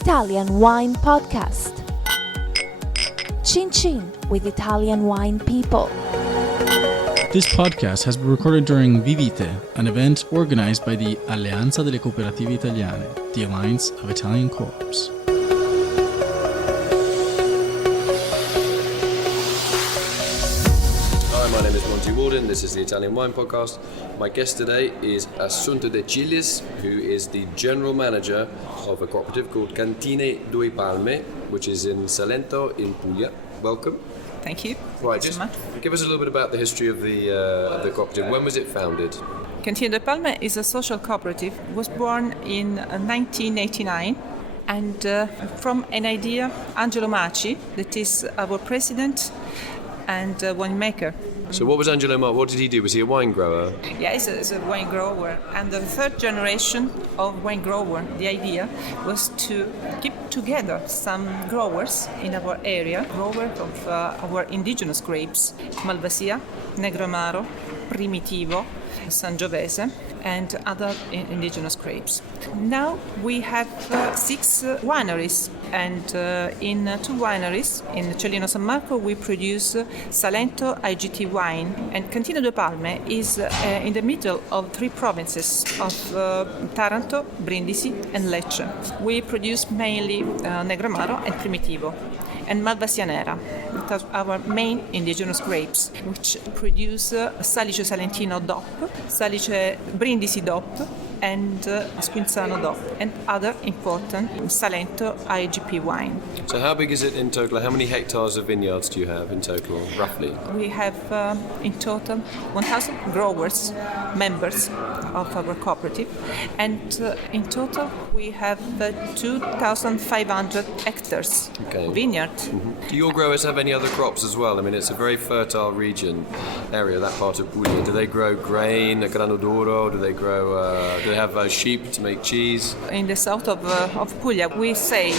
Italian Wine Podcast. Chin Chin with Italian wine people. This podcast has been recorded during Vi.Vite, an event organized by the Alleanza delle Cooperative Italiane, the Alliance of Italian Coops. Hi, my name is Monty Waldin. This is the Italian Wine Podcast. My guest today is Assunta De Cillis, who is the general manager of a cooperative called Cantina Due Palme, which is in Salento in Apulia. Welcome. Thank you. Right, Thank you just so much. give us a little bit about the history of the cooperative. When was it founded? Cantina Due Palme is a social cooperative. It was born in 1989 and from an idea, Angelo Maci, that is our president and winemaker. So what was Angelo Amaro? What did he do? Was he a wine grower? Yeah, he's a wine grower, and the third generation of wine grower. The idea was to keep together some growers in our area, growers of our indigenous grapes, Malvasia, Negro Amaro, Primitivo, Sangiovese, and other indigenous grapes. Now we have 6 wineries, and in 2 wineries, in Cellino San Marco, we produce Salento IGT wine, and Cantina Due Palme is in the middle of 3 provinces of Taranto, Brindisi, and Lecce. We produce mainly Negro Amaro and Primitivo, and Malvasia Nera. That's our main indigenous grapes, which produce Salice Salentino DOP, Salice Brindisi DOP, and Squinzano DOP, and other important Salento IGP wine. So how big is it in total? How many hectares of vineyards do you have in total, roughly? We have in total 1,000 growers, members of our cooperative, and in total we have 2,500 hectares vineyard. Mm-hmm. Do your growers have any other crops as well? I mean, it's a very fertile area, that part of Puglia. Do they grow grain, grano duro? Do they grow? Do they have sheep to make cheese? In the south of Puglia, we say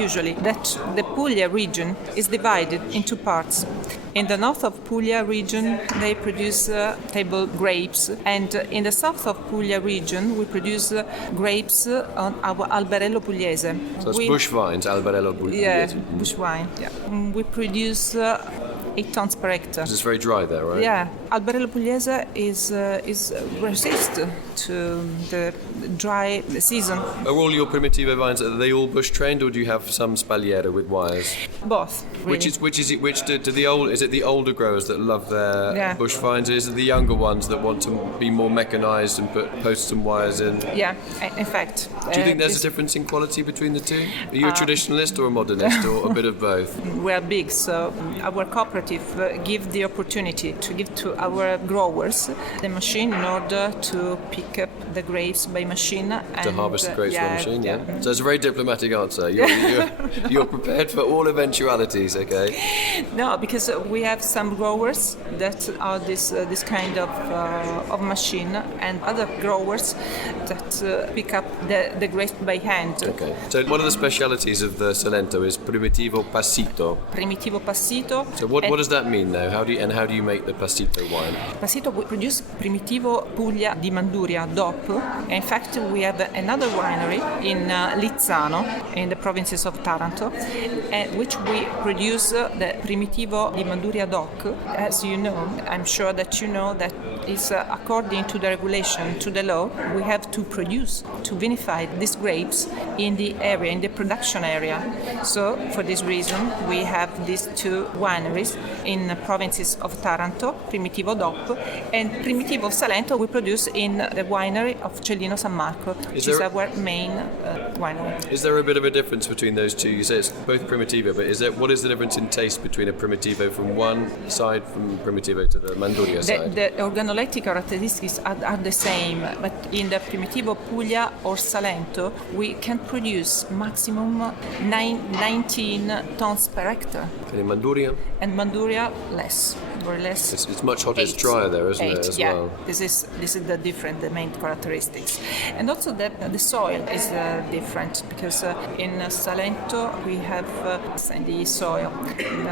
usually that the Puglia region is divided into parts. In the north of Puglia region, they produce table grapes, and in the south of Puglia region, we produce grapes on our Alberello Pugliese. So it's bush vines, Alberello Pugliese. Yeah, bush wine. Yeah. We produce 8 tons per hectare. It's very dry there, right? Yeah, Alberello Pugliese is resist to the dry season. Are all your Primitivo vines, are they all bush trained, or do you have some spalliera with wires? Both. Really. Is it the older growers that love their bush vines, or is it the younger ones that want to be more mechanized and post some wires in? Yeah, in fact. Do you think there's a difference in quality between the two? Are you a traditionalist or a modernist, or a bit of both? We are big, so our cooperative give the opportunity to give to our growers the machine in order to pick up the grapes by machine. To harvest the grapes by machine, yeah. So it's a very diplomatic answer. You're prepared for all eventualities, okay? No, because we have some growers that are this kind of machine, and other growers that pick up the grapes by hand. Okay. So one of the specialities of the Salento is Primitivo Passito. Primitivo Passito. So what does that mean, though? How do you make the Passito wine? Passito, we produce Primitivo Puglia di Manduria DOP. In fact, we have another winery in Lizzano, in the provinces of Taranto, which we produce the Primitivo di Manduria DOC. As you know, I'm sure that you know that is according to the regulation, to the law, we have to vinify these grapes in the area, in the production area. So for this reason, we have these 2 wineries in the provinces of Taranto, Primitivo DOP, and Primitivo Salento we produce in the winery of Cellino San Marco, which is our main winery. Is there a bit of a difference between those two? You say it's both Primitivo, but what is the difference in taste between a Primitivo from one side, from Primitivo to the Manduria side? The organoleptic characteristics are the same, but in the Primitivo Puglia or Salento, we can produce maximum 19 tons per hectare. And in Manduria? And Manduria, less. Or less. It's much hotter, it's drier there, isn't it, as well? This is the main characteristics. And also the soil is different because in Salento we have sandy soil. In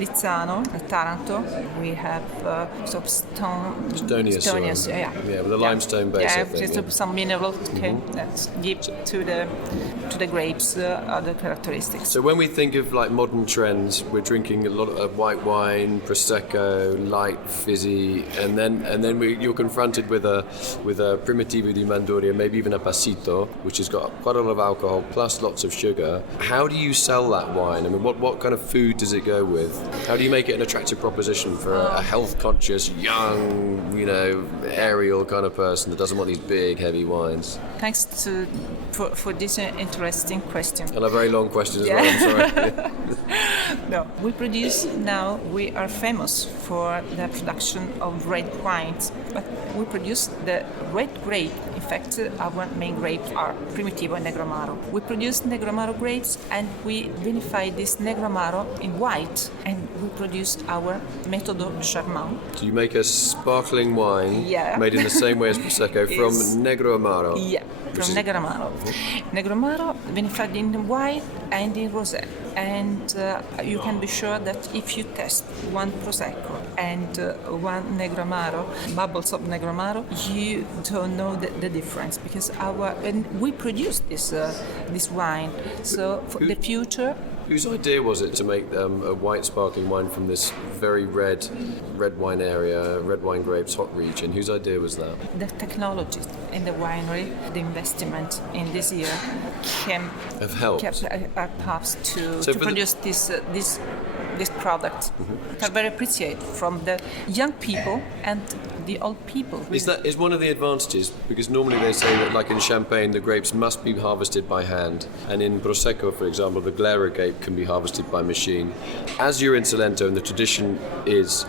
Lizzano, Taranto, we have sort of Stonier soil. Yeah, with a limestone base. Yeah, I think, just some mineral that give to the grapes other characteristics. So when we think of like modern trends, we're drinking a lot of white wine, prosecco, light, fizzy, and then you're confronted with a Primitivo di Manduria, maybe even a passito, which has got quite a lot of alcohol plus lots of sugar. How do you sell that wine? I mean, what kind of food does it go with? How do you make it an attractive proposition for a health-conscious, young, aerial kind of person that doesn't want these big, heavy wines? Thanks for this interesting question. And a very long question as well, I'm sorry. No, we are famous for the production of red wines, but we produce the red grape. In fact, our main grapes are Primitivo and Negro Amaro. We produce Negro Amaro grapes and we vinify this Negro Amaro in white, and we produce our metodo Charmat. So you make a sparkling wine made in the same way as Prosecco from Negro Amaro? Yeah, from Negro Amaro. Negro Amaro vinified in white and in rosé. And you can be sure that if you test one Prosecco and one Negro Amaro, bubbles of Negro Amaro, you don't know the difference because we produce this wine. So for the future. Whose idea was it to make a white sparkling wine from this very red wine area, red wine grapes, hot region? Whose idea was that? The technology in the winery, the investment in this year have helped perhaps to produce this product. Mm-hmm. Are very appreciated from the young people and the old people. Is one of the advantages, because normally they say that like in Champagne the grapes must be harvested by hand, and in Prosecco for example the Glera grape can be harvested by machine. As you're in Salento and the tradition is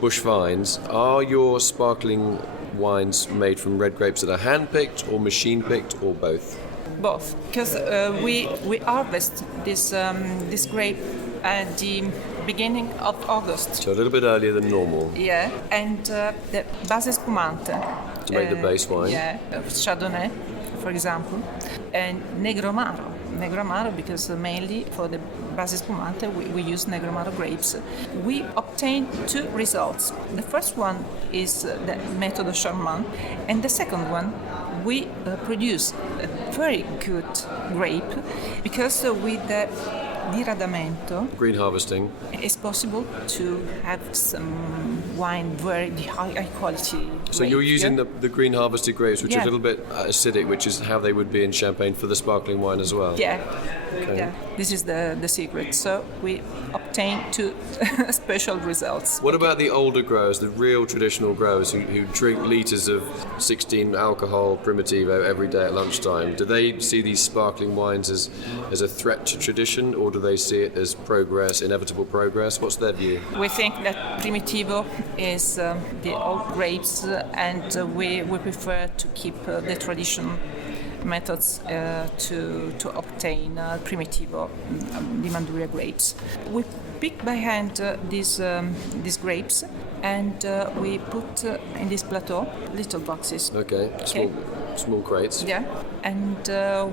bush vines, are your sparkling wines made from red grapes that are hand picked or machine picked or both? Both, because we harvest this grape at the beginning of August. So a little bit earlier than normal. Yeah, and the base spumante. To make the base wine. Yeah, Chardonnay, for example, and Negro Amaro. Negro Amaro because mainly for the base spumante we use Negro Amaro grapes. We obtain two results. The first one is the metodo Charmat, and the second one we produce a very good grape because with the diradamento, green harvesting, it's possible to have some wine very high quality. So you're using the green harvested grapes, which are a little bit acidic, which is how they would be in Champagne for the sparkling wine as well. Yeah. Okay. Yeah. This is the secret. So we obtain two special results. What about the older growers, the real traditional growers who drink litres of 16 alcohol Primitivo every day at lunchtime? Do they see these sparkling wines as a threat to tradition, or do they see it as progress, inevitable progress? What's their view? We think that Primitivo is the old grapes, and we prefer to keep the tradition methods to obtain Primitivo di Manduria grapes. We pick by hand these grapes and we put in this plateau little boxes. Okay. Small crates. Yeah, and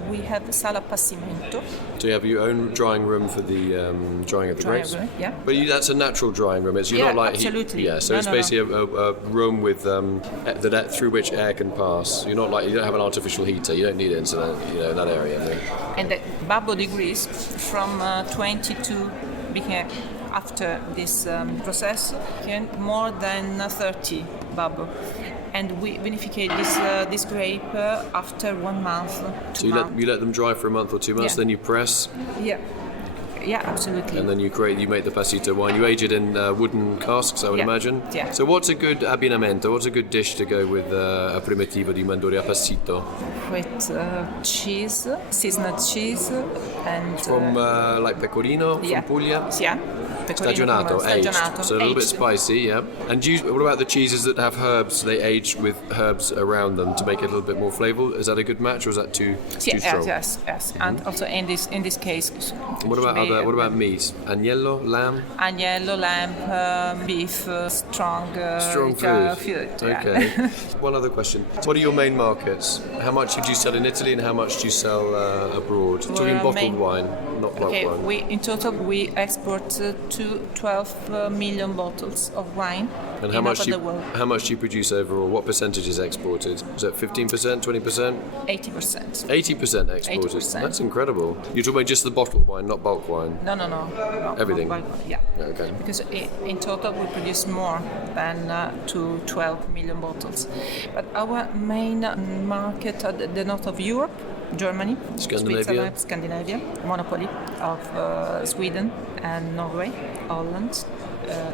we have sala passimento. So you have your own drying room for the drying of the grapes? Room, yeah. But that's a natural drying room. You're not like absolutely. So it's basically a room with through which air can pass. You don't have an artificial heater. You don't need it in that area. I think. And the babbo degrees from 22 became after this process more than 30 babbo. And we vinificate this grape after 1 month. So you let them dry for a month or 2 months, then you press. Yeah, absolutely. And then you make the passito wine. You age it in wooden casks, I would imagine. Yeah. So what's a good abbinamento? What's a good dish to go with a Primitivo di Manduria passito? With seasoned cheese, and from like pecorino from Apulia. Yeah. Stagionato, aged. Stagionato, So a little bit aged. spicy, yeah. And what about the cheeses that have herbs? They age with herbs around them to make it a little bit more flavorful. Is that a good match, or is that too strong? Yes. And also in this case. What about meat? Agnello, lamb? Agnello, lamb, beef, strong food. Okay. One other question. What are your main markets? How much do you sell in Italy and how much do you sell abroad? Talking bottled wine, not bulk wine. In total we export to 12 million bottles of wine. And how much do you produce overall? What percentage is exported? Is that 15%, 20%? 80%. 80% exported. 80%. That's incredible. You're talking about just the bottled wine, not bulk wine? No. Everything? Yeah. Okay. Because in total we produce more than 12 million bottles. But our main market are the north of Europe, Germany, Scandinavia, monopoly of Sweden and Norway, Holland,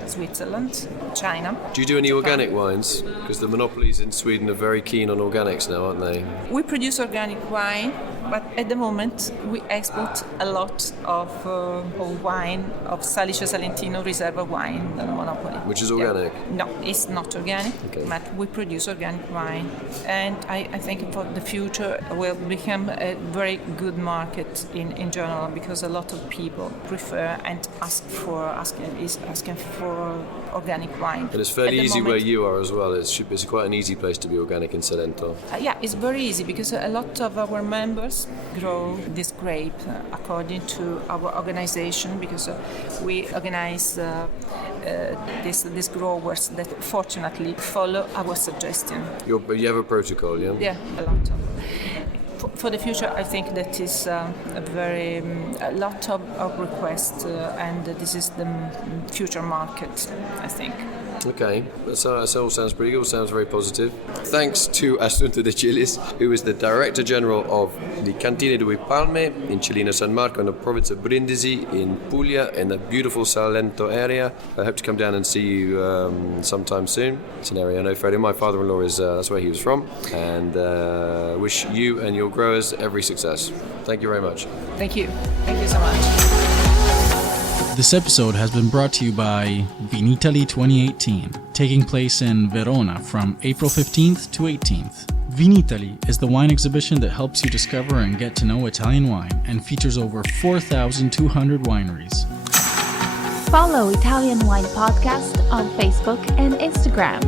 Switzerland, China. Do you do any organic wines? Because the monopolies in Sweden are very keen on organics now, aren't they? We produce organic wine, but at the moment we export a lot of wine, of Salice Salentino Reserva wine, the monopoly. Which is organic? Yeah. No, it's not organic, but we produce organic wine. And I think for the future will become a very good market in general, because a lot of people prefer and asking for organic wine. And it's fairly easy where you are as well. It's quite an easy place to be organic in Salento. Yeah, it's very easy because a lot of our members grow this grape according to our organization, because we organize these growers that fortunately follow our suggestion. You have a protocol, yeah? Yeah, a lot of. For the future, I think that is a lot of requests, and this is the future market, I think. Okay, that all sounds pretty good, sounds very positive. Thanks to Assunta De Cillis, who is the Director General of the Cantina Due Palme in Cellino San Marco in the province of Brindisi in Apulia in the beautiful Salento area. I hope to come down and see you sometime soon. It's an area I know Freddie. My father-in-law that's where he was from, and wish you and your growers every success. Thank you very much. Thank you so much. This episode has been brought to you by Vinitaly 2018, taking place in Verona from April 15th to 18th. Vinitaly is the wine exhibition that helps you discover and get to know Italian wine and features over 4,200 wineries. Follow Italian Wine Podcast on Facebook and Instagram.